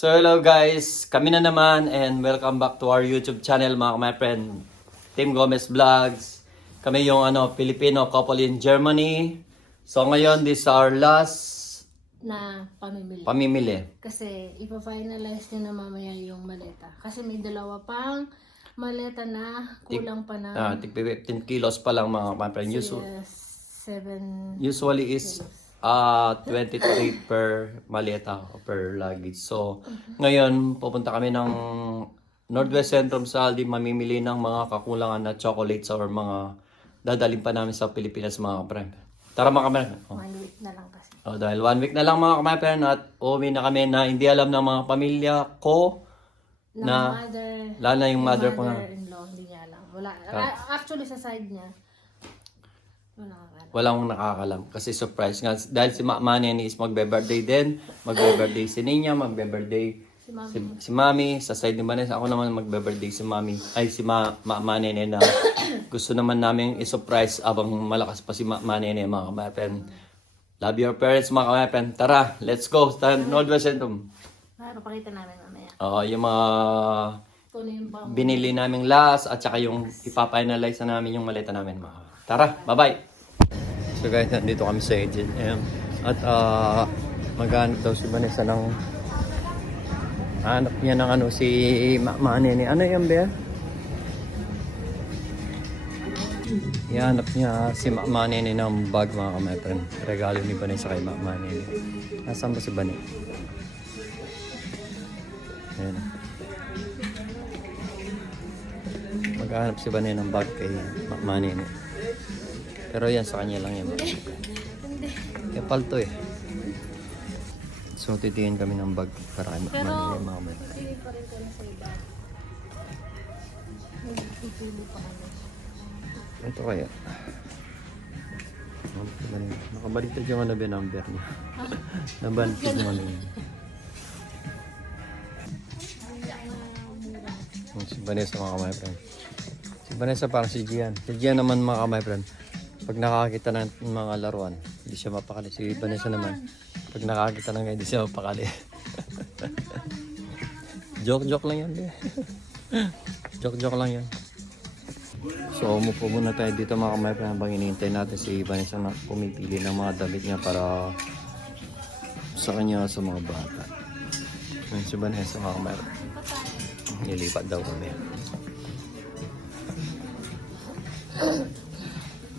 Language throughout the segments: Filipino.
So hello guys, kami na naman and welcome back to our YouTube channel mga my friend Tim Gomez Vlogs. Kami yung Filipino couple in Germany. So ngayon this is our last na pamimili. pamimili. Kasi ipa-finalize niya na mamaya yung maleta. Kasi may dalawa pang maleta na kulang pa na Tig 15 kilos pa lang mga my friend. 7 Usually is 23 per maleta o per luggage. So ngayon pupunta kami ng Northwest Centrum sa Aldi, mamimili ng mga kakulangan na chocolates or mga dadalhin pa namin sa Pilipinas mga friend. Tara mga friend. 1 week na lang kasi. Dahil 1 week na lang mga kapatid at uuwi na kami na hindi alam ng mga pamilya ko na lalo na yung mother ko na. Mother-in-law, hindi niya alam. Wala. Actually sa side niya, wala kang alam. Walang nakakalam kasi surprise nga dahil si Mama Nene is magbe-birthday din, magbe-birthday si Ninya, magbe-birthday si Mami, sa side ni Vanessa ako naman magbe-birthday si Mami, ay si Mama Nene na gusto naman namin i-surprise abang malakas pa si Mama Nene mga kapatid. Love your parents mga kapatid. Tara, let's go sa Northwest Centrum. Para pakita namin mamaya. Yung mga Kung ano yung pang... binili naming last at saka yung ipa-finalize na namin yung maleta namin mga. Tara, bye-bye! So guys, nandito kami sa agent at maghanap daw si Vanessa ng hanap niya ng si Manene. Ano yan ba? Ihanap niya si Manene ng bag mga kamay-friend. Regalo ni Vanessa kay Manene. Nasaan ba si Bani? Ayan. Maghanap si Bani ng bag kay Manene. Pero yan, sa kanya lang yan. Kaya palto eh. So, titingin kami ng bag para kay Manila yung mga bata. Pili pa rin kami sa iba. Pipili pa kami. Ito kaya. Nakabaliktad yung number niya. Nabaliktad yung niya. Si Vanessa mga kamay friend. Si Vanessa parang si Gian. Si Gian naman mga kamay friend. Pag nakakita ng mga laruan, hindi siya mapakali. Si Vanessa naman, pag nakakita ng hindi siya mapakali. Joke lang yan. Joke lang yan. So umupo muna tayo dito mga kamay habang hinihintay natin si Vanessa na pumipili ng mga damit niya para sa kanya sa mga bata. Yan si Vanessa mga kamay. Nilipat daw kami.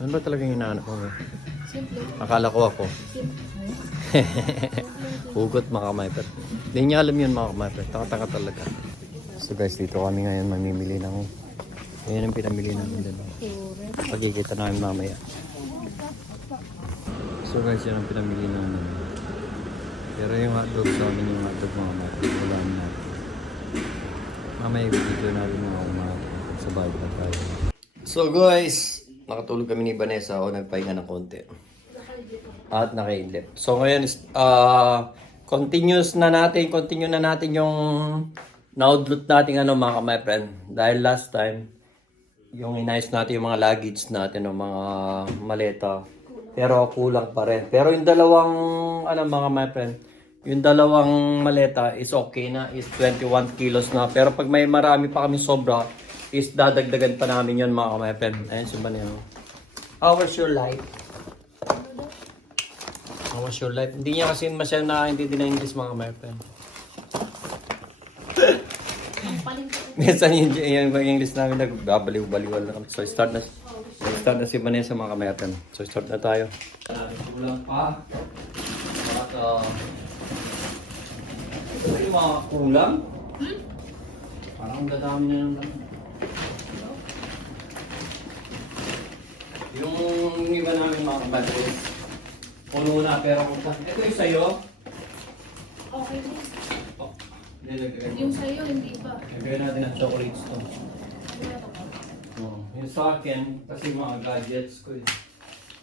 Ano ba talagang hinahanap mo? Simple. Akala ko ako. Hugot mga kamay-per. Hindi niya alam yun mga kamay-per. Taka-taka talaga. So guys, dito kami ngayon mamimili ng... Ayan ang pinamili namin dito. Pagkikita namin mamaya. So guys, yan ang pinamili namin. Pero yung hotdog sa amin yung hotdog mga kamay-per. Wala natin. Mamaya i-video natin mga kumahal sa bahay na tayo. So guys, nakatulog kami ni Vanessa o nagpahinga ng konti. At nakaidlip. So ngayon is continue na natin yung na-outloot natin mga my friend. Dahil last time yung inayos natin yung mga luggage natin o mga maleta. Pero kulang pa rin. Pero yung dalawang mga my friend, yung dalawang maleta is okay na, is 21 kilos na. Pero pag may marami pa kami sobra, is dadagdagan pa namin yun mga my friend. Ayun si Vanessa. How was your life? How was your life? Hindi niya kasi masyadong nakakaintindi na English mga my friend. Minsan yung English namin nagbabaliw-baliwal na kami. So start na si Vanessa mga my friend. So start na tayo. Kulang pa. At ito yung mga kulang. Parang dadami na lang. Yung iba namin mga kapatid, puno na pero ito yung sa'yo. Okay din. Oh, Yung sa'yo, hindi pa. lagyan natin ang chocolates to. Yung sa akin, kasi mga gadgets ko eh.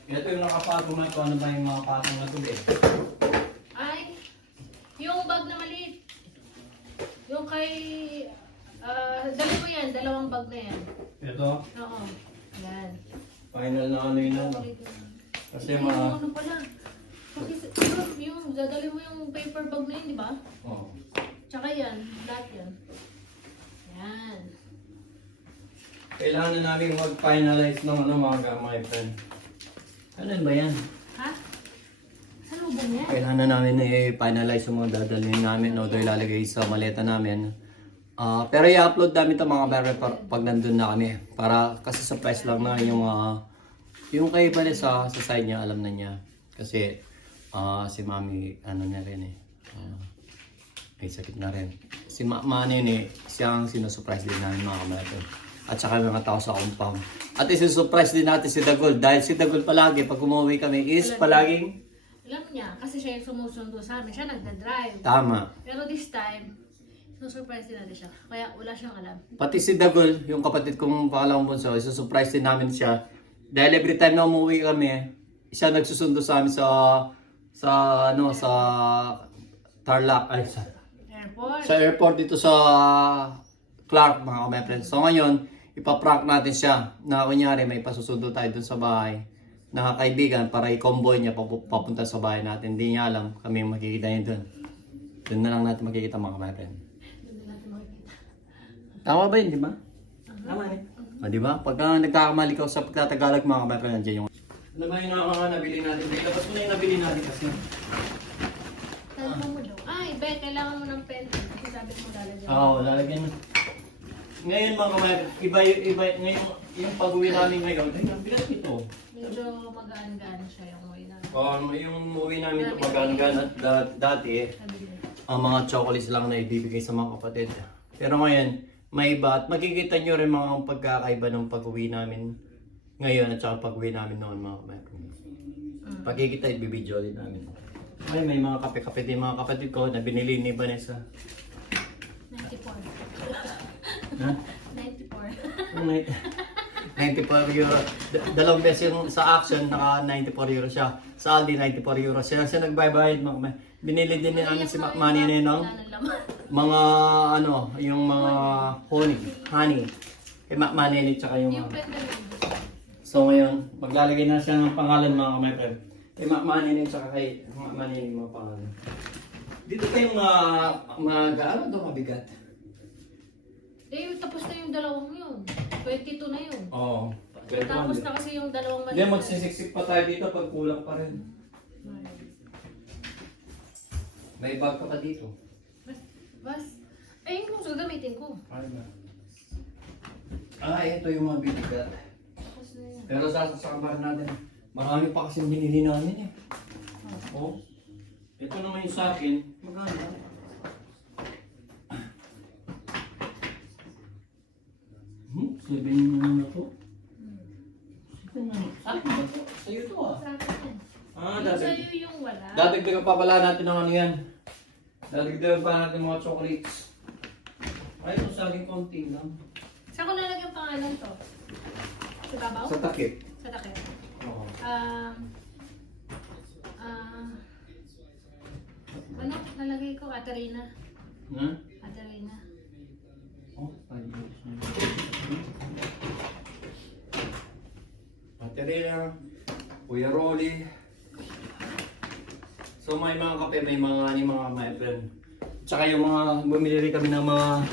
Ito yung nakapatong na to. Ano ba yung mga patong na to eh? Ay, yung bag na maliit. Yung kay... dali mo yan, dalawang bag na yan. Ito, Oo. Yan. final na ano yun na. Kasi Yung mga... ano pala. Kasi, yung dadali mo yung paper bag na yun, di ba? Oh. Tsaka yan, lahat yan. Yan. Kailangan na namin mag-finalize ng ano mga friend. Ano ba yan? Ha? Saan lubong yan? Kailangan na namin i-finalize yung mga dadalhin namin o ilalagay sa maleta namin. Pero i-upload namin ito mga bere pag nandun na kami. Para kasi surprise lang na yung kay Vanessa sa side niya, alam na niya. Kasi si Mami, ano niya rin may sakit na rin. Si Manin siyang sinusurprise din namin mga kamerapper. At saka mga tao sa compound. At isusurprise din natin si Dagol. Dahil si Dagol palagi, pag umuwi kami, is palaging... Alam niya, kasi siya yung sumusundo sa amin. Siya nagda-drive. Tama. Pero this time, sinusurprise din natin siya. Kaya wala siyang alam. Pati si Dagol, yung kapatid kong pangalawang bunso, isusurprise din namin siya. Dahil every time na umuwi kami, siya nagsusundo sa amin sa Tarlac, Airport. sa airport dito sa Clark, mga ka-friends. So ngayon, ipaprank natin siya na kunyari may pasusundo tayo dun sa bahay na kaibigan para i-convoy niya papunta sa bahay natin. Hindi niya alam kami makikita niya dun. Dun na lang natin makikita mga ka-friends. Hindi natin makikita. Tama ba yun, di ba? Tama eh. Di ba? Pagka nagkakamali ka sa pagtatagalog mga ka-friends, nandiyan yung... Ano ba yung nabili natin? Labas mo na yung nabili natin kasi. Talpo mo daw. Ay, be, kailangan mo ng pen. Kasi sabi mo lalagyan. Oo, lalagyan mo. Ngayon mga kamay, iba, ngayon, yung pag-uwi namin ngayon, ay, ang bigat nito. Medyo magaan-gaan siya yung uwi namin. Yung uwi namin ito magaan-gaan at dati, ang mga chocolates lang na ibibigay sa mga kapatid. Pero ngayon, may iba at makikita nyo rin mga pagkakaiba ng pag-uwi namin ngayon at saka pag-uwi namin noon mga kamay. Pagkikita, ibibidyo din namin. Ay, may mga kape-kape din mga kapatid ko na binili ni Vanessa. 94. Ha? 94. 94 euro. Dalawang beses yung sa Action, naka 94 euro siya. Sa Aldi, 94 euro siya. Siya nagbaybayad mga kamay. Binili din ni namin si Manny Nenong. Mga yung mga honey. Kay Manny tsaka yung Yung pen na rin. So ngayon, maglalagay na siya ng pangalan mga kamay. Kay Manny tsaka kay Manny mga pangalan. Dito kayong ano daw mabigat? Tapos na yung dalawang yun. 22 na yun. Oo. Tapos na kasi yung dalawang mali. Hindi, magsisiksik pa tayo dito pag kulang pa rin. May bag ka pa dito. Bas. Yun yung gagamitin ko. Ito yung mga bibigat. Tapos na yan. Pero sa kamar natin, marami pa kasing binili namin eh. Oh. Ito naman yung sa akin. Maganda. Sabihin mo na to. Sa akin ba to? Sa'yo to ah. Sa akin. Yung Dati. sa'yo yung wala. Dadagdagan pa pala natin ng ano yan. Dadagdagan pa natin mga chocolates. Ay, ito sa akin konti lang. Saan ko nalagyan pangalan to? Sa babaw? Sa takip. Sa takip. Oo. Ano? Nalagay ko? Katerina. Ha? Katerina. Oh, Katerina, Kuya Rolly. So may mga kape, may mga my friend. Tsaka yung mga bumili rin kami ng mga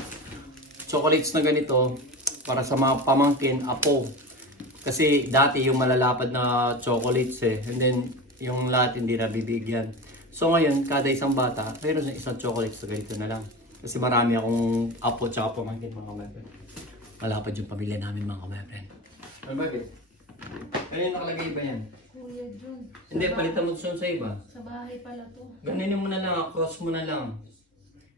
chocolates na ganito para sa mga pamangkin, apo. Kasi dati yung malalapad na chocolates and then yung lahat hindi nabibigyan. So ngayon, kada isang bata, mayroon sa isang chocolates na ganito na lang. Kasi marami akong apo tsaka pamangkin mga friend. Malapad yung pamilya namin mga friend. Ano ba ito? Ano yung nakalagay ba yan? Kuya Jun. Hindi, palitan mo sa iba. Sa bahay pala to. Ganinin mo na lang, cross mo na lang.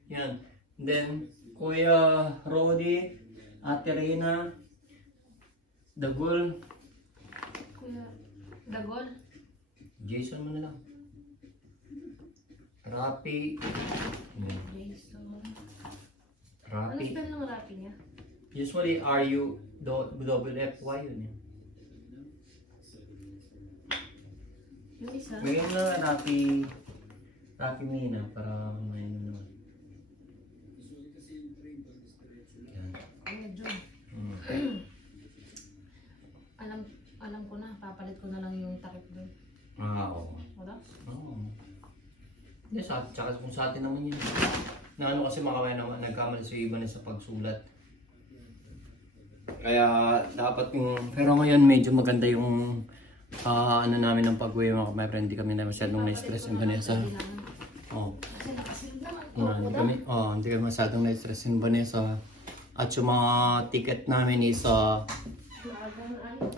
Yan. Then, Kuya Rodi, Ate Rina, Dagol, Kuya Dagol. Jason mo na lang. Rapi. Jason. Ano Rapi. spell ng rapi niya? Usually, R-U-F-Y yun. Yung isa? Bigyan mo na Rapi. Rapi Mina para may ano naman. Yan. Kuya Jun. Alam ko na. Papalit ko na lang yung takip doon. Oo. Wala? Oo. Hindi, tsaka kung sa atin naman yun. Na ano kasi mga kamay naman, nagkamali si Ivan sa pagsulat. Kaya dapat yung, pero ngayon medyo maganda yung ano namin ng pag-uwi mga kamay, pero hindi kami na masyadong na-stress yung Vanessa. Oh. Kasi nakasilip naman. Hindi kami masyadong na-stress yung Vanessa. At yung mga ticket namin is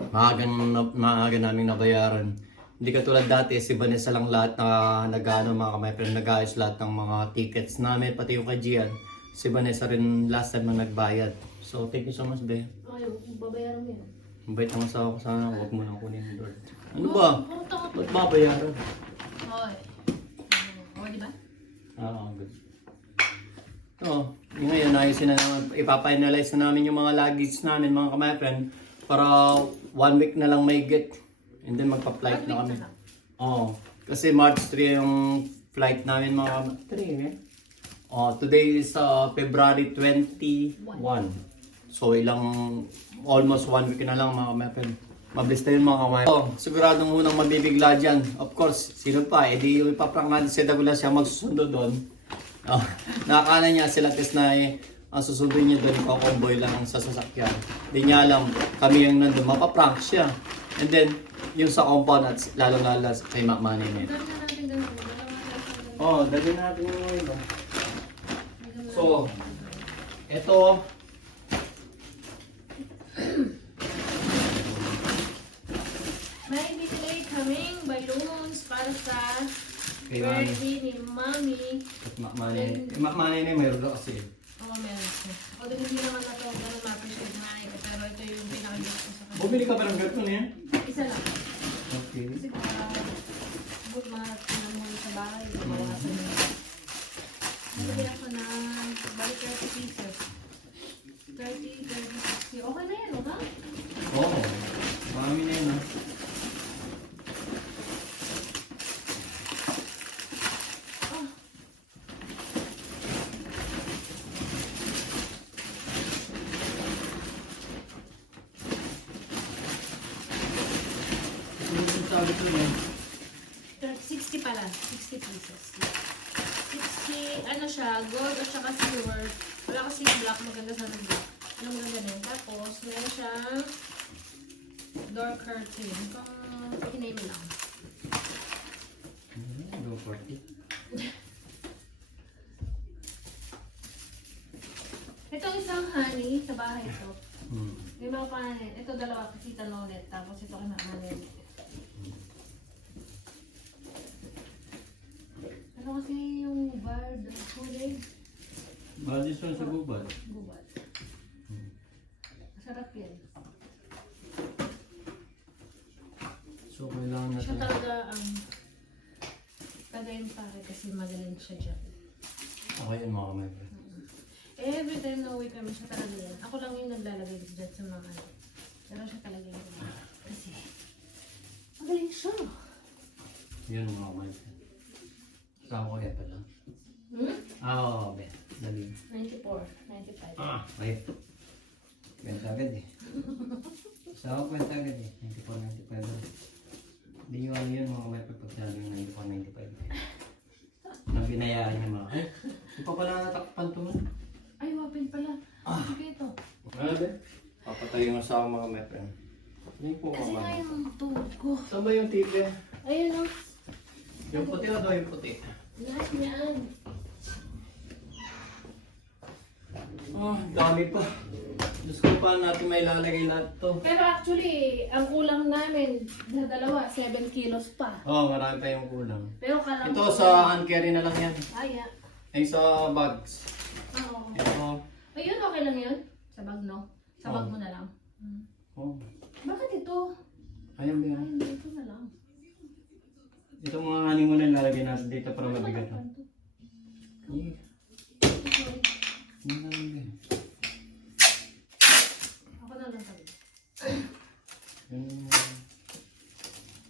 maaga namin nabayaran. Hindi katulad dati, si Vanessa lang lahat na nag-ano mga kamay, pero nag-ayos lahat ng mga tickets namin, pati yung kay Gian. Si Vanessa rin last time na nagbayad. So, thank you so much, Be. Ay, babayaran mo yan. Mabait naman sa ako, sana huwag mo nang kunin yung Lord. Ano ba? Ba't babayaran? Hoy. O, di ba? Good. So, ngayon, ayusin na naman, ipapa-analyze na namin yung mga luggage namin, mga kamay friend, para 1 week na lang may get. And then magpa-flight na kami. Kasi March 3 yung flight namin mga 3 eh. Today is February 21. So almost 1 week na lang mga kamay. Mabilis na yun mga kamay. Siguradong unang mabibigla dyan. Of course, sino pa? Di yung ipaprank natin si Dagula siya magsusundo doon. Nakakala niya sila test na ang susundin niya doon, kakomboy lang sa sasakyan. Hindi niya alam, kami yung nandun, mapaprank siya. And then, yung sa compound at lalong-lalo kay Makmani niya. Dali natin yung iba. So, eto. May bigay kaming balloons para sa Kay Mami. birthday ni Mami. At Makmani. Makmani niya mayroon na kasi. Oo, meron siya. Although hindi naman na ito ganun ma-appreciate na pero ito yung pinaka-gift ko sa kanya. Bumili ka ba ng ganito niya? Isa lang. Okay. Kasi good pinamuli sa bahay. Mawasan mo. Nabili ako ng balik 30 pieces. 30, 60. Okay na yan, ha? Marami na yun ha. Sabi ko yun. 60 pala. 60 pieces. 60, ano siya, gold at saka silver. Wala kasi yung black, maganda sa black. Ano maganda din. Tapos, meron siyang door curtain. Kung hiname lang. Go 40. Itong isang honey sa bahay ito. Hmm. May mga panin. Ito dalawa kasi tanonet. Tapos ito kay Makanin. Ano kasi yung bird kulay? Madison sa gubad. Gubad. Masarap yan. So, kailangan Siya natin. talaga ang kagayin pare kasi magaling siya dyan. Okay yun mga kamay. Every time na uwi kami siya talaga yan. Ako lang yung naglalagay dyan sa mga ano. Pero siya talaga yung kasi magaling siya. Yun mga kamay. Saan ko kaya pala? Oo, be. Dali. 94, 95. Okay. Kwenta agad eh. Saan ko kwenta agad eh. 94, 95. Hindi nyo ano yun mga kamay pagpagsabi ng 94, 95. Nang binayaan niya mga. Ay, di pa pala natakpan to man. Ay, wapin pala. Sige ito. Ano be? Papatayin mo sa mga kamay. Hindi po Kasi nga mga. yung tuhod ko. Saan ba yung tipe? Ayun o. Yung puti o daw yung puti? Lahat yan. Dami pa. Diyos ko pa natin may lalagay lahat to. Pero actually, ang kulang namin na dalawa, 7 kilos pa. Marami pa yung kulang. Pero kalam Ito sa hand carry na lang yan. Ay, Ay sa bags. oo. Ito. Ayun, okay lang yun. Sa bag, no? Sa bag mo na lang. Bakit ito? Ayan ba Ay, yan? hindi, ito na lang. Ito mga honey mo na lalagay natin dito para mabigat na. Ano to? Yeah. Sorry. Yun lang yun. Ako na lang sabi. Yun.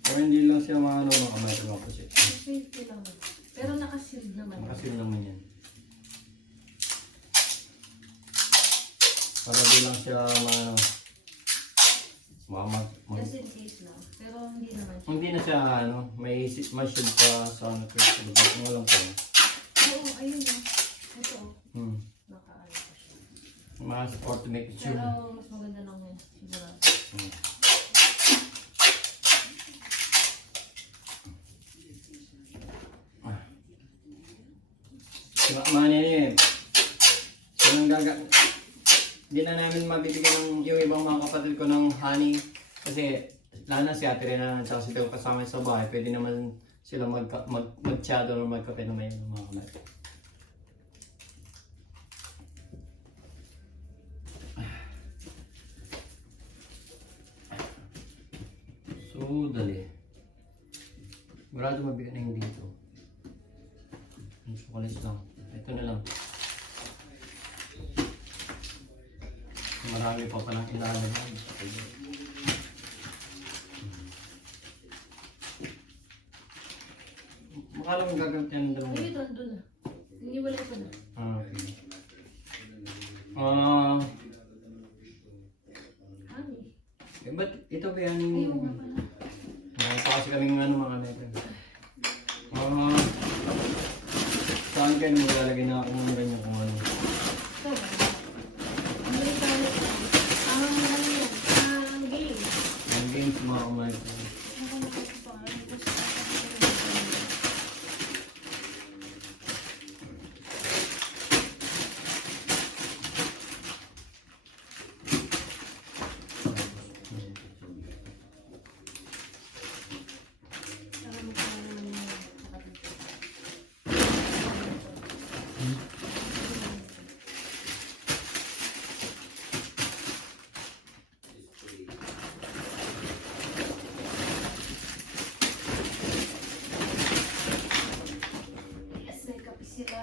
Pero hindi lang siya mga makamay mga kasi. Safety lang ba? Pero nakasealed naman. Makasil naman yan. Para di lang siya Just in case lang. Pero hindi naman siya. hindi na siya may shield pa sa ano pero walang pa. Oo, ayun na. Ito. transport to make it sure. Pero mas maganda lang yun. Siguro. Mga nene, anong hindi na namin mabibigyan ng yung ibang mga kapatid ko ng honey kasi lalo na si Ate Rina at si Teo kasama sa bahay, pwede naman sila mag-chat or magkape na may mga kamay. So, dali. Sigurado mabigat na yung dito. Ang sukalis lang. Ito na lang. Marami pa palang ilalim. Makala mo gagamit yan ng dalawa. Ay, doon na. Hindi wala ito na. Okay. Honey. Ba't ito ba yan? Ayaw nga pala. Marami pa kasi kaming mga nito. Saan kayo maglalagay na ako ng ganyan kung ano? Ito ba? Amerikano ito. Ano yan? Game. Ang games mga kamay ko. Ako na ito pa. Yes, may kape sila.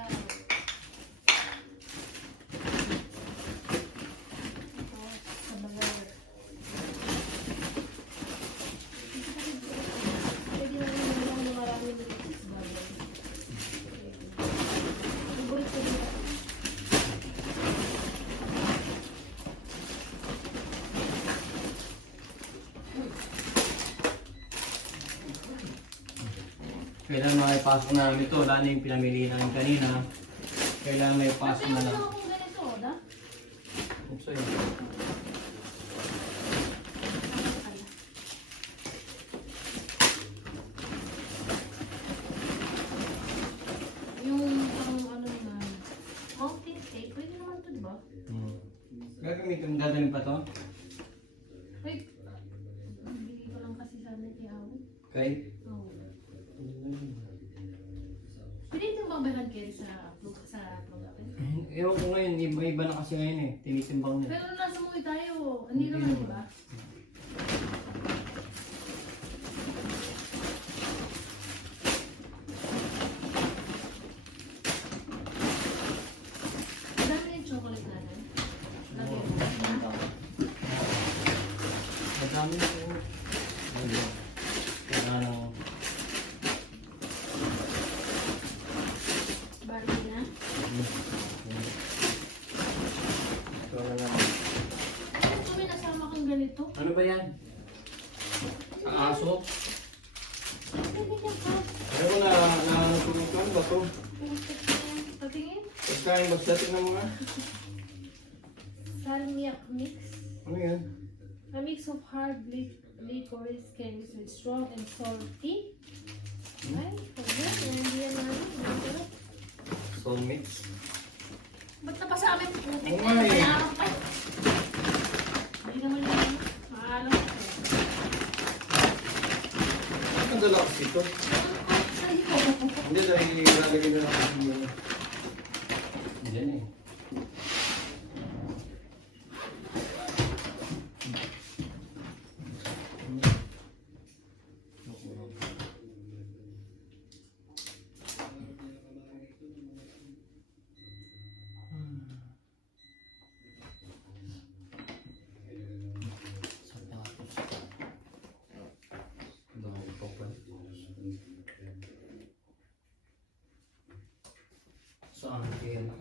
Ito, sa bagar. Pwede na rin naman na marami dito sa bagar. Favorite ko dito. Kailangan maipasok namin ito. Wala na yung pinamili namin kanina. Kailangan may pasok na lang. Ako ganito, da? Oops, ayun. Yung parang ano na, mountain tape, pwede naman ito, diba? Gagamitin, dadalhin pa to? Wait, bili ko lang kasi sana kay Awit. Okay. Oo. Pwede ito mabahan kayo sa program. Ewan ko ngayon, iba na kasi ngayon eh. Tinitimbang niya. Pero nasa muwi tayo, hindi naman, diba? Dami yung chocolate natin. Lagyan mo. Madami na po. Ayun. Kailangan Barbie na. ito na lang. Ito may nasama kang ganito. Ano ba yan? Aso? Pwede ka pa. Ano ba natutunan ba ito? Patingin. Pagkain, magsatin na mga. Salmiak mix. Ano yan? A mix of hard licorice candies with strong and salty. Ay, pwede. Hindi yan namin. Soul mix. Ba't na pa sa amin? Putik Oo na nga eh. yan. Hindi naman yan. Maalam ko. Ang dala kasi ito. Hindi, dahil lalagay na lang kasi yun. Diyan eh. Saan kaya na?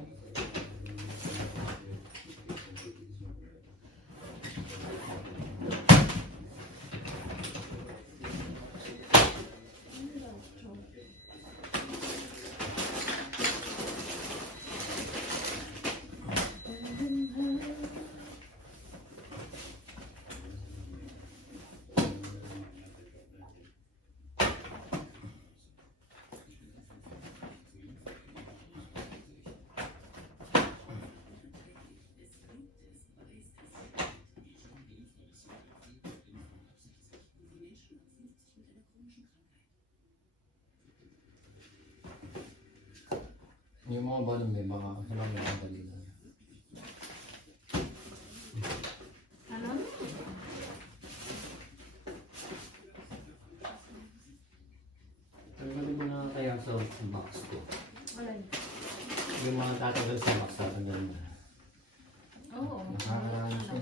Yung mga balon may baka lang may madali lang. Ano? Tanggalin mo na kaya sa box ko. Wala yun. Yung mga tatanggal sa box, tatanggal na. Oo. Nakakarami siya.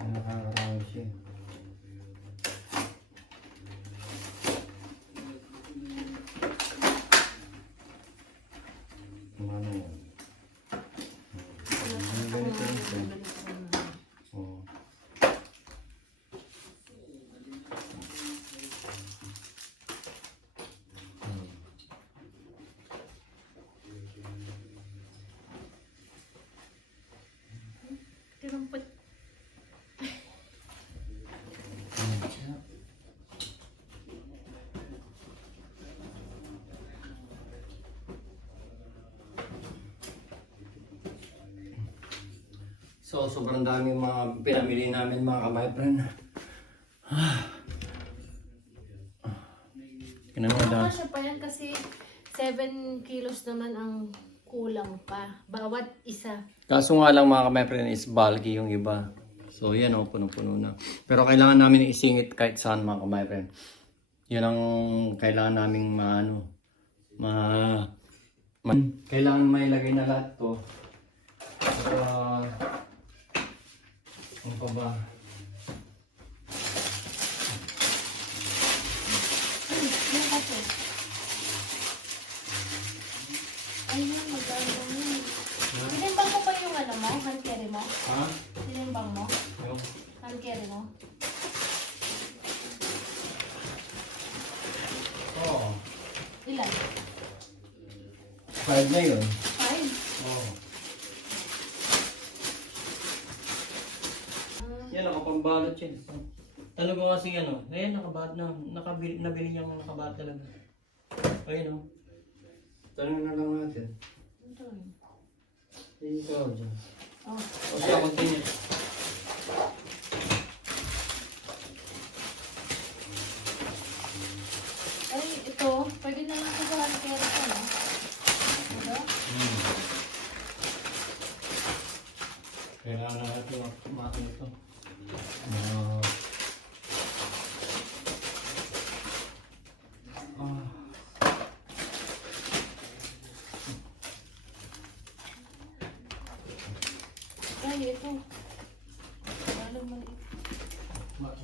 Nakakarami siya. Ano yan? Ganito rin siya. Oo. Tinampot. So, sobrang dami yung mga pinamili namin mga kamay friend. Kinamada. Kasya pa yan kasi 7 kilos naman ang kulang pa. Bawat isa. Kaso nga lang mga kamay friend is bulky yung iba. So yan o, punong-puno na. Pero kailangan namin isingit kahit saan mga kamay friend. Yun ang kailangan naming kailangan mailagay na lahat to. Ano pa ba? Yung kape. Ayun, maganda yun. Sinimbang mo pa yung ano mo? Hand carry mo? Ha? Sinimbang mo? Yung? Hand carry mo? Oo. Ilan? 5 na yun. 5? Oo. Yan, nakapambalot yan. Tanong ko kasi ayan, nabili niyang nakabat talaga. Ayun o. Tanong na lang natin. Ito yun. Ikaw dyan. Oh. O siya, continue. Ay, ito, pwede na lang ito sa hand carry ko, no? Ito? Kailangan na natin makin ito. Ay, ito. Lalo maliit.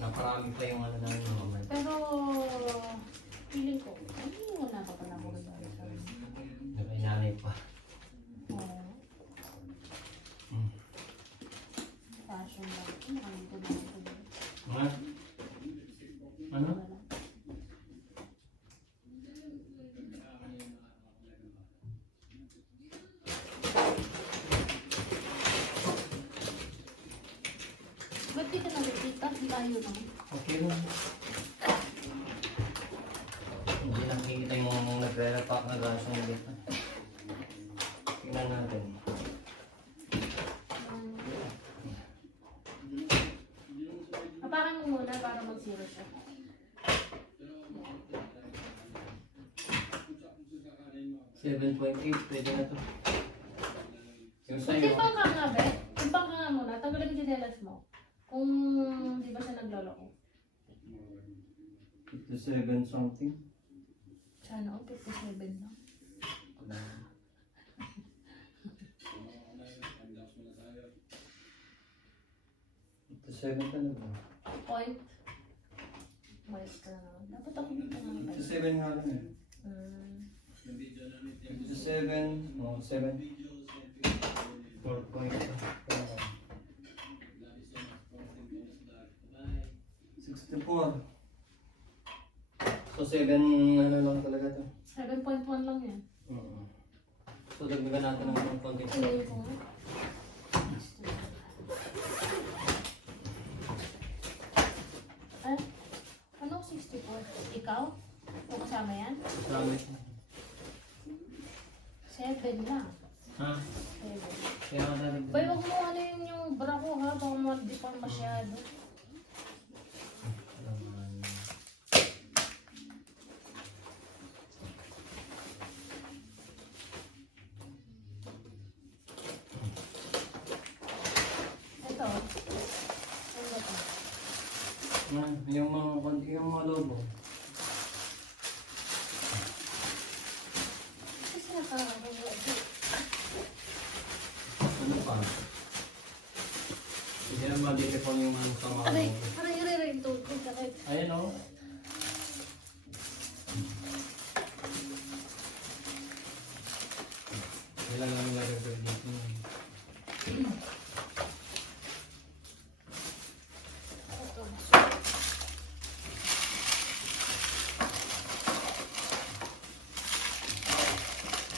Naparami pa yung namin mga kamay. Pero, feeling ko, ay, wala pa pala ako rin. Nakainanay pa. Oo. Fashion lang. Nakalito na ito. Ha? Ano? Ba't di ka nakikita? Layo na. Okay lang. Hindi nakikita yung nagre-repack na gasong dito. Tingnan natin. Hapakan mo muna para mag-zero siya. $7.8, pwede na to. Yung sa'yo, Timbang ka nga, be. Timbang ka nga muna. Tanggalin yung chinelas mo. Kung di ba siya nagloloko. 57 something. Sana, 57 na. 57 ka na ba? Point. Mais ka na. Dapat ako dito nga. 57 nga lang eh. 57, oh, 7. 64. So 7 ano lang talaga to. 7.1 lang yan. So dagdagan natin ng konti. Ayun ko nga. Ay, ano 64? Ikaw? O kasama yan? Marami. 7 lang. Ha? 7. Kaya nga dali. Bay, wag mo ano yun yung bra ko ha. Baka di pa masyado. Yung mga konti yung mga lobo. Kasi nakakagawa. Ano pa? Hindi na ma-detecon yung ano sa mga Aray, lobo. aray, ito. Sakit. Ayan o. Ilan lang nilagay ko dito.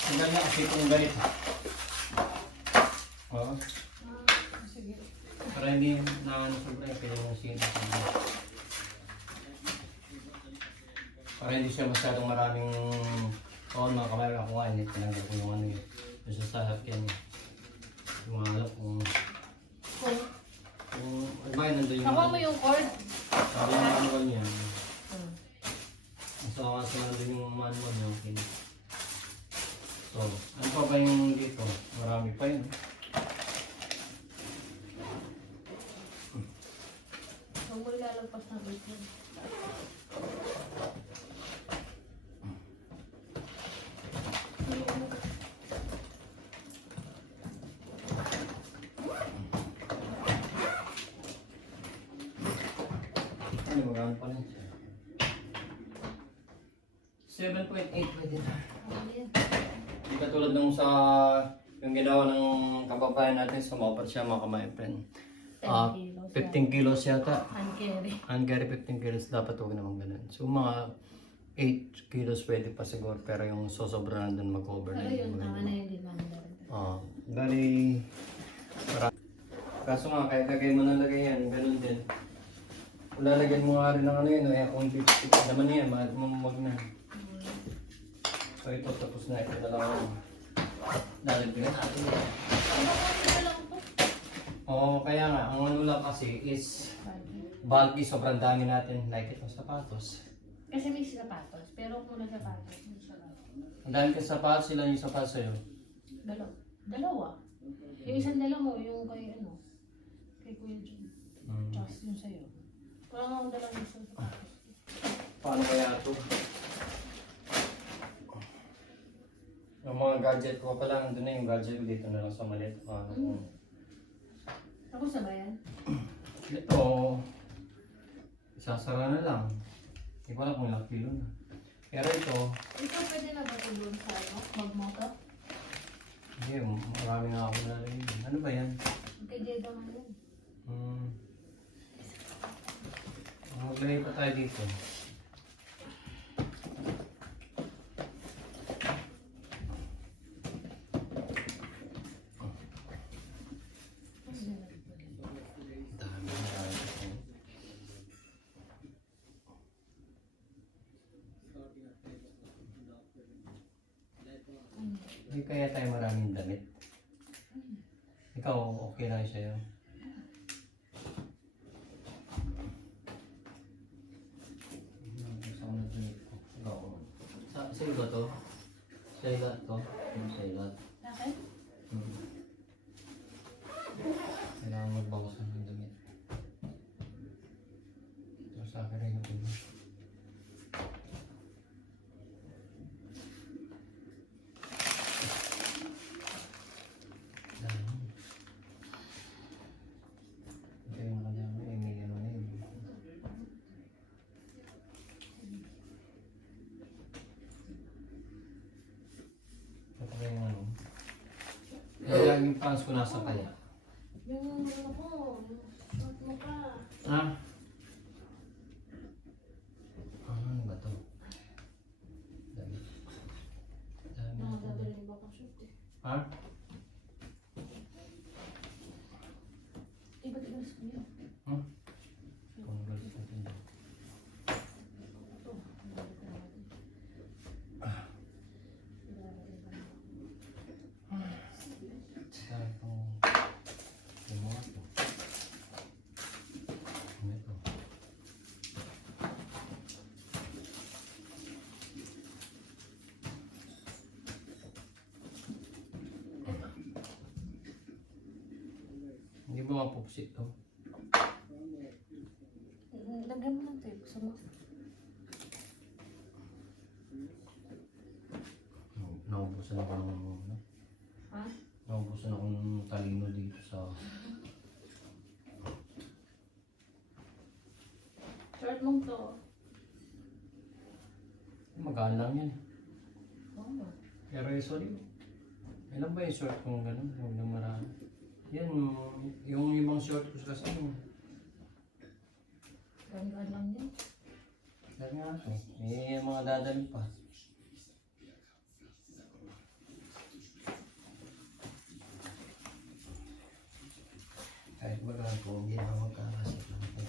Ang ganda kasi kung ganito. Oo. Sige. Para hindi na ano sobrang yung sinta. Para hindi siya masyadong maraming mga kamera ko nga, hindi tinanggal ko yung ano yun. Yung sa sasakyan niya. Yung mga alam kung ano ba yun, nandun yung Nakuha mo yung cord? sabi yung manual niya. So kasi nandun yung manual niya. Okay. So, ano pa ba yung dito? Marami pa yun. Huwag mo ilalagpas ng bacon. Ano, marami pa rin siya. 7.8 pwede na. Hindi katulad nung sa yung ginawa ng kababayan natin, sumapat siya mga kamay friend. 15 kilos yata. Uncarry. Hungary 15 kilos dapat huwag naman ganun. So mga 8 kilos pwede pa siguro pero yung sosobra na dun mag-over Pero na yun, tama na yung demanda. Dali, kaso nga kahit lagay mo na lagay yan, ganun din. Kung lalagyan mo nga rin ng ano yun, ay kung lipstick naman yan, mag na. So ito, tapos na ito na lang ako. Lalagyan natin yan. Ano ko lang po? Oo, kaya nga, ang ano lang kasi is bulky, sobrang dami natin. Like itong sapatos. Kasi may sapatos, pero kung wala sapatos, may sapatos. Ang dami kang sapatos, sila yung sapatos sa'yo. Dalawa. Yung isang dalawa, yung kay ano, kay Kuya Jun. Tapos yung sa'yo. Wala nga akong dalawang isang sapatos. Paano kaya ito? Yung mga gadget ko pa lang, doon na yung gadget ko dito na lang sa maliit. Ako sa bayan? Ito, isasara na lang. Hindi ko alam kung ilang kilo na. Pero ito, Ito pwede na ba ito doon sa ano? Magmoto? hindi, marami nga ako nalagay. Ano ba yan? Kay Diego nga yan. Maglagay pa tayo dito. Dami na tayo. Hindi kaya tayo maraming damit. Ikaw, okay lang sa'yo. Sa'yo ba to? Sa'yo lahat to? Sa'yo lahat. Bakit? Kailangan magbawasan ng damit. Ito sa akin rin yung iba. Ito yung nakadami. May ano na yun. Ito pa yung ano. Yung pants ko nasa kaya. Yung ano ko, yung short mo pa. Ha? Ano ba to? Dami. Dami. Nakagagaling ba kang short eh? Ha? Iba't ibang sa kanya. Converse natin. Ito. Saan itong gumawa to? Ano ito? Hindi ba mapupsit to? Lagyan Naubusan ako ng ano. Ha? Naubusan ako ng talino dito sa... Short mong to. Magaan lang yan. Oo. Pero sorry. Ilan ba yung short kung gano'n? Huwag na marami. Yan, yung ibang short ko sa kasama. Ganda lang yan. Dahil nga ito. May mga dadali pa. Kahit baga ko, hindi na magkakasip lang ito.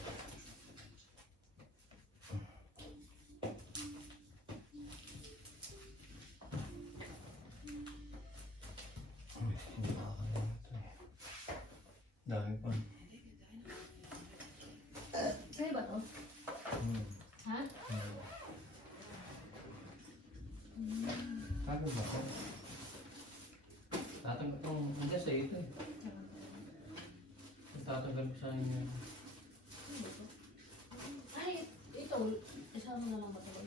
Hindi nakakalimutan ito eh. Dami pa. Sa'yo ba to? Ha? Kagod ba ito? Tatanggal itong, hindi sa ito eh. Tatanggal ko sa inyo. Ay, ito. Isama na lang ba ito?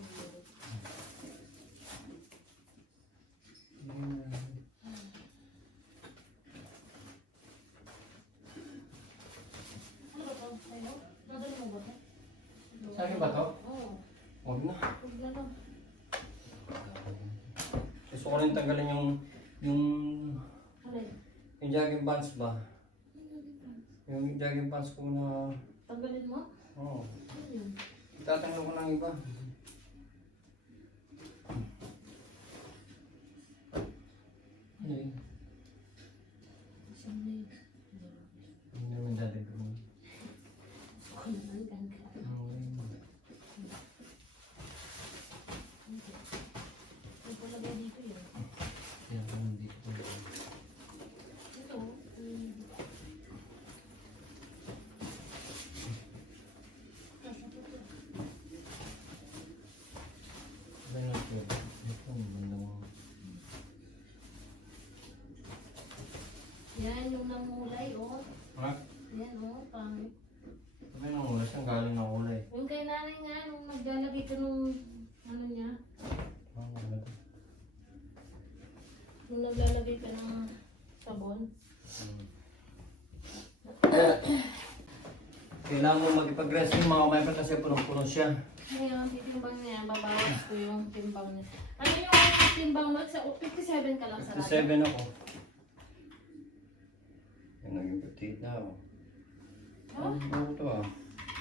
Ano ba ito? Sa'yo? Nadali mo ba ito? Sa akin ba ito? Oo. Huwag na. Huwag na lang. Gusto ko rin tanggalin yung Alin? yung jogging pants ba? Yung jogging pants ko na... Tanggalin mo? Oo. Ano yun? Itatanggal ko ng iba. Ano yun? Saan na yun? Hindi naman dati ko. Okay naman, ganda. Ang palagay dito yun. Yan, hindi ko. Ito. Ano ito? Ito, ang ganda mo. Yan, yung namulay, oh. Ha? Yan, oh, pangit. Sabi ng ulas, ang galing ng ulay. Yung kay nanay nga, nung naglalagay ka nung, ano niya, Ang ganda. nung naglalagay ka ng sabon. Kailangan mo mag-ipag-dressing mga kamay pa kasi punong-puno siya. Ngayon, titimbang niya, babawas ko yung timbang niya. Ano yung timbang mo? Sa 57 ka lang sa 57 ako. Yan, naging 58 na ako. Ha? Ano to ah?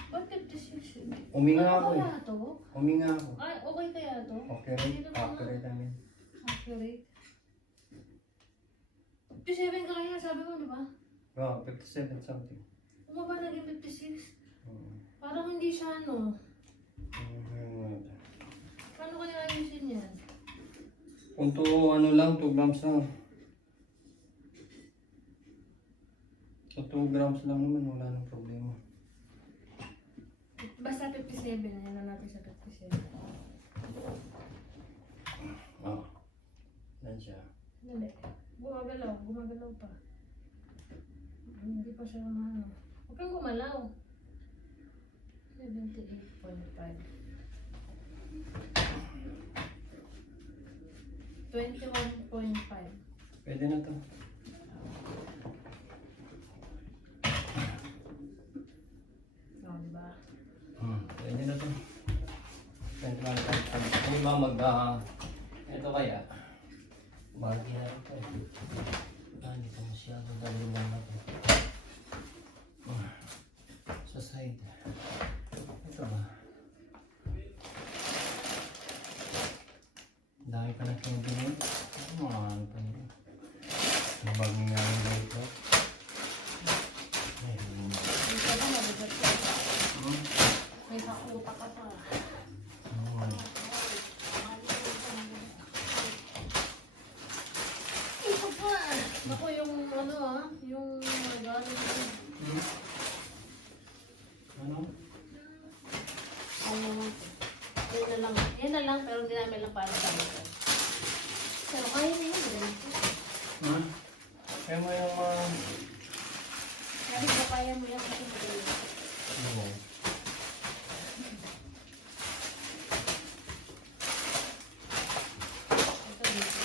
Ba't 56? Uminga Ano ako eh. kaya to? Uminga ako. Ay, okay kaya to? Accurate. Dito na nga. Accurate namin. Accurate. 57 ka lang yan, sabi mo, di ba? Wow, 57 something. Umaba naging 56. Hmm. Parang hindi siya ano. Ayun. Paano kaya ayusin yan? Kung to ano lang, 2 grams lang. So 2 grams lang naman, wala nang problema. Basta 57 na yan na natin sa 57. Oh. Yan siya. Dali. Gumagalaw pa. Hindi pa siya ano. Huwag kang gumalaw. 78.5. 21.5. Pwede na to. Diba? Pwede na to. Pwede na to. Ano ba ito kaya? Bagay na ito eh. Hindi ko masyadong dali lang na to. Sa side. Ito ba? Dahil pa na itong bilhin. Ano pa nito? Ang bagay nga nila ito. Ayun. Hindi ka lang mabigat ka pa. May hakuta ka pa. Ito pa. Ako yung ano yung magano. Ano? Ano yan na lang. Yan na lang pero hindi namin lang para sa ito. Pero kaya na yun. Kaya mo yung Kahit na kaya mo yan kasi magaling. ano? Ito dito.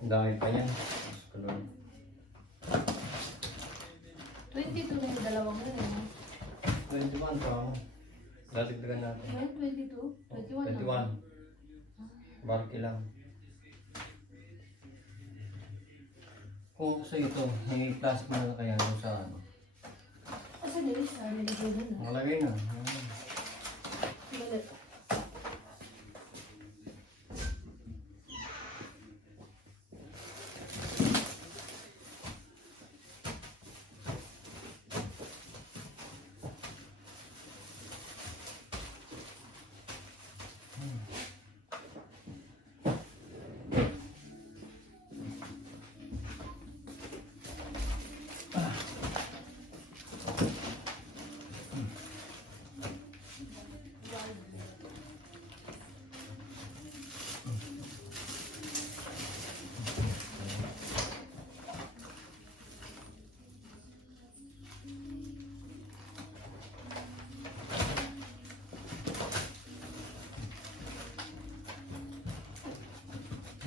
Ang dami pa yan. 22 na yung dalawang yun eh. 21 pa ako. Dadagdagan natin. Yan, 22? 21 21. Barki lang. Kung ako sa'yo ito, may plastic na kaya doon sa ano. Kasi nilis, nilagay na. Nakalagay na. Malit.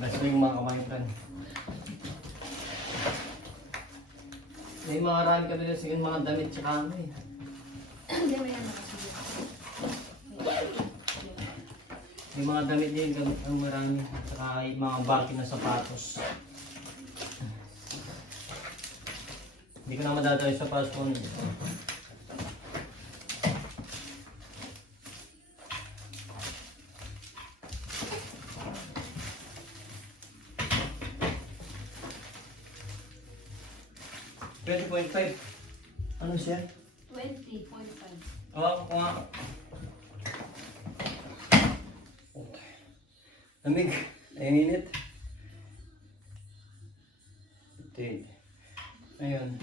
Last na yung mga kamangkan. May mga raan ka dito sige mga damit tsaka ano eh. Hindi mo yan nakasili. May mga damit din gamit ang marami. Tsaka yung mga bulky na sapatos. Hindi ko na madadala sa sapatos ko. 20.5. Ano siya? 20.5. Oo, kung nga. Lamig. Ayun init. 15. Ayun.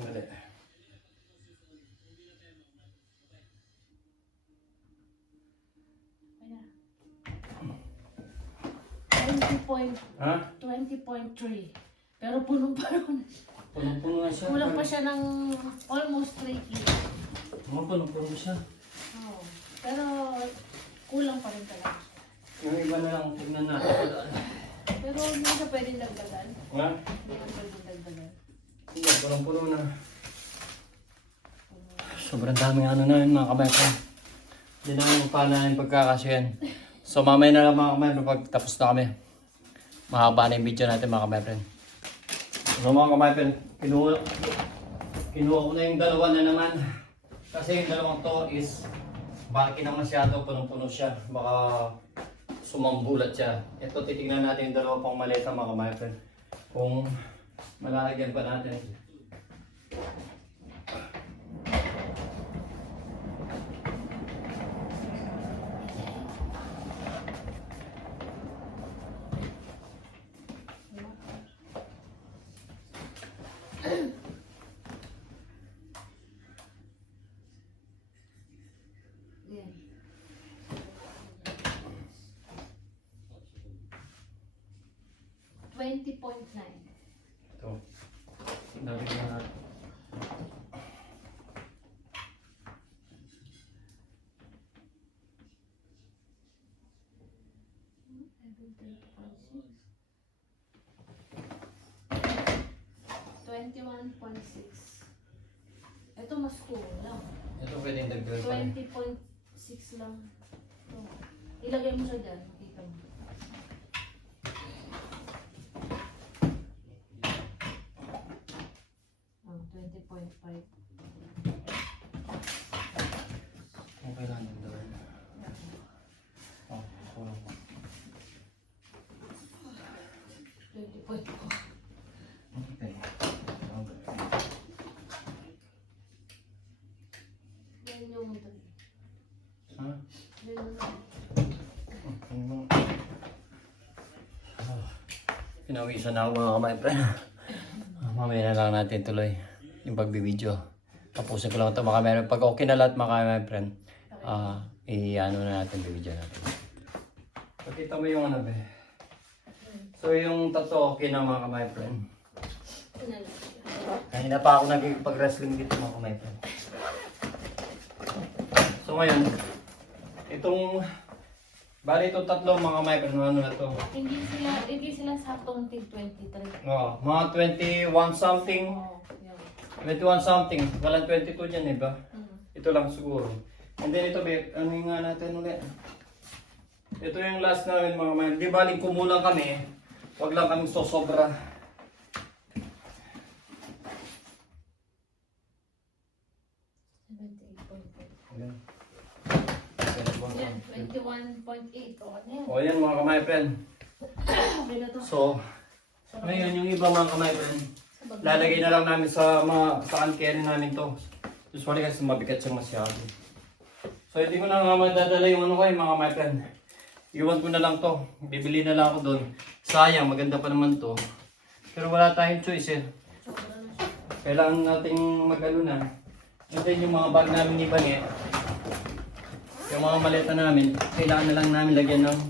Dali. Ha? 20.3. Pero puno pa rin. Punong-puno na siya. Kulang pa siya ng almost 3 kilos. Oo, punong-puno siya. Oo. Pero kulang pa rin talaga. Yung iba na lang tignan natin. Pero hindi na pwedeng dagdagan. Ha? Hindi na pwedeng dagdagan. Hindi, punong-puno na. Sobrang daming ano na yun mga kamay ko. Hindi na yung paano na yung pagkakasyan. So mamaya na lang mga kamay pag tapos na kami. Mahaba na yung video natin mga kamay friend. So mga kamay friend, kinuha ko na yung dalawa na naman. Kasi yung dalawang to is bulky na masyado, punong-puno siya. Baka sumambulat siya. Ito titignan natin yung dalawa pang maleta mga kamay friend. Kung malalagyan pa natin. Yan. $20.9. Ito. Dali na natin. $21.6. Ito mas kulang. Ito pwedeng dagdag pa rin. 20.6 lang. Ito. Ilagay mo siya dyan. Makita mo. Oh, 20.5. Okay lang dagdagan. Oh, kulang pa. 20.4. Okay. Yan yung dali. Ha? Yan yung Pinawisan na ako mga kamay friend. Mamaya na lang natin tuloy yung pagbibideo. Tapusin ko lang ito mga kamay. Pag okay na lahat mga kamay friend, i-ano na natin bibideo natin. Pakita mo yung ano be. So yung tattoo okay na mga kamay friend. Kanina pa ako nagpag-wrestling dito mga kamay friend. So ngayon, itong Bali ito tatlo mga my friend, ano na to? Hindi sila saktong tig 23. Oh, mga 21 something. Oo, yan. 21 something. Walang 22 dyan, ba? Mm. Ito lang siguro. And then ito, babe, ano yung nga natin ulit? Ito yung last namin mga my friend. Di baling kumulang kami. Huwag lang kaming sosobra. Ayan. Yan, 21.8. O, ano yan? O yan mga kamay friend. Okay na to. So, ngayon yung iba mga kamay friend, lalagay na lang namin sa mga saan carry namin to. Usually kasi mabigat siyang masyado. So hindi ko na nga madadala yung ano ko mga my friend. Iwan ko na lang to. Bibili na lang ako doon. Sayang, maganda pa naman to. Pero wala tayong choice eh. Kailangan nating mag-ano na. And then yung mga bag namin iba eh. Yung mga maleta namin, kailangan na lang namin lagyan ng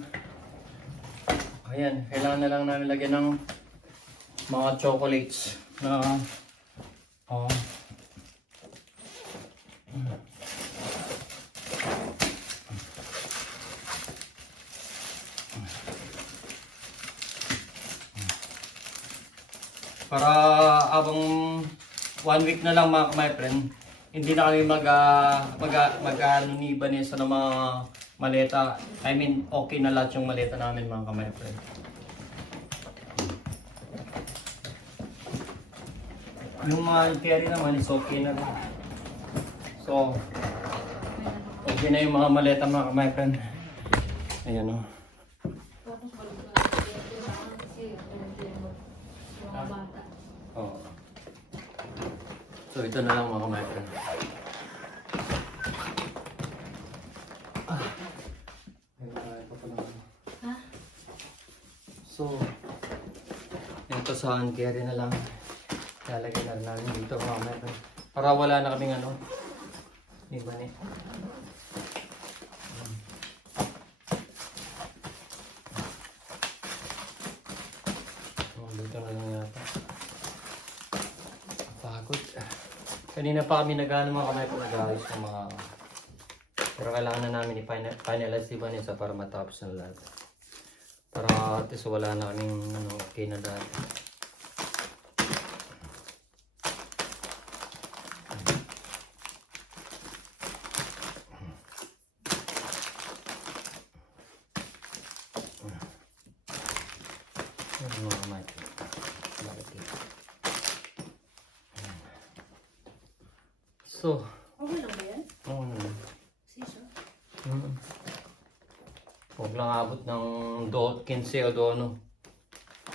ayan, kailangan na lang namin lagyan ng mga chocolates na para abang 1 week na lang mga my friend, hindi na kami mag-ano ni Vanessa ng mga maleta. I mean, okay na lahat yung maleta namin mga my friend. Yung mga carry naman is okay na rin. So, okay na yung mga maleta mga my friend. Ayan o. Tapos balik ko na kasi yung mga bata. Oh. So ito na lang mga my friend. Ha? So, ito sa hand carry na lang. Lalagay na lang namin dito mga my friend. Para wala na kaming ano. Di ba ni? Oh, dito na lang yata. Pagod. Kanina pa kami nag-ano mga kamay po nag-ayos ng mga... Pero kailangan na namin i-finalize si Vanessa para matapos na lahat. Para at least wala na kaming ano, okay na lahat. Ano mga kamay po. Bakit dito? So, Okay lang ba yan? oo naman. Sisyo? Huwag lang abot ng 15 o doon.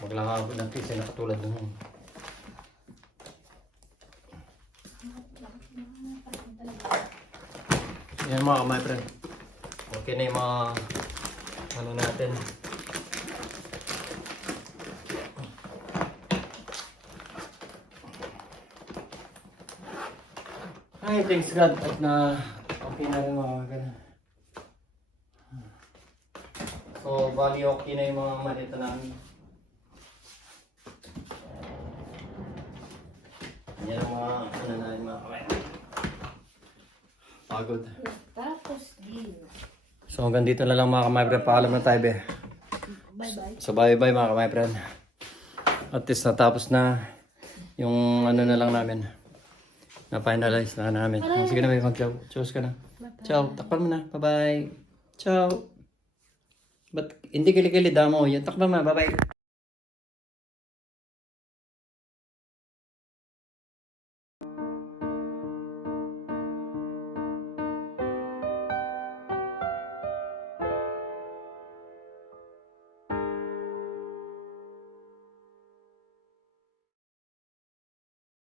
Huwag lang abot ng 15 na katulad nun. Yan mga my friend. Okay na yung mga ano natin. Ay, thanks God at na okay na rin mga ganun. So, bali okay na yung mga malita namin. Yan ang mga ano na yung mga kamay. Pagod. Tapos din. So, hanggang dito na lang mga kamay friend. Paalam na tayo be. Bye-bye. So, bye-bye mga kamay friend. At least natapos na yung ano na lang namin. Na-finalize na namin. Oh, sige na, may mag-ciao. Ciao ka na. Ciao. Takpan mo na. Bye-bye. Ciao. Ba't hindi kilikili damo? Yan. Takpan mo na. Bye-bye.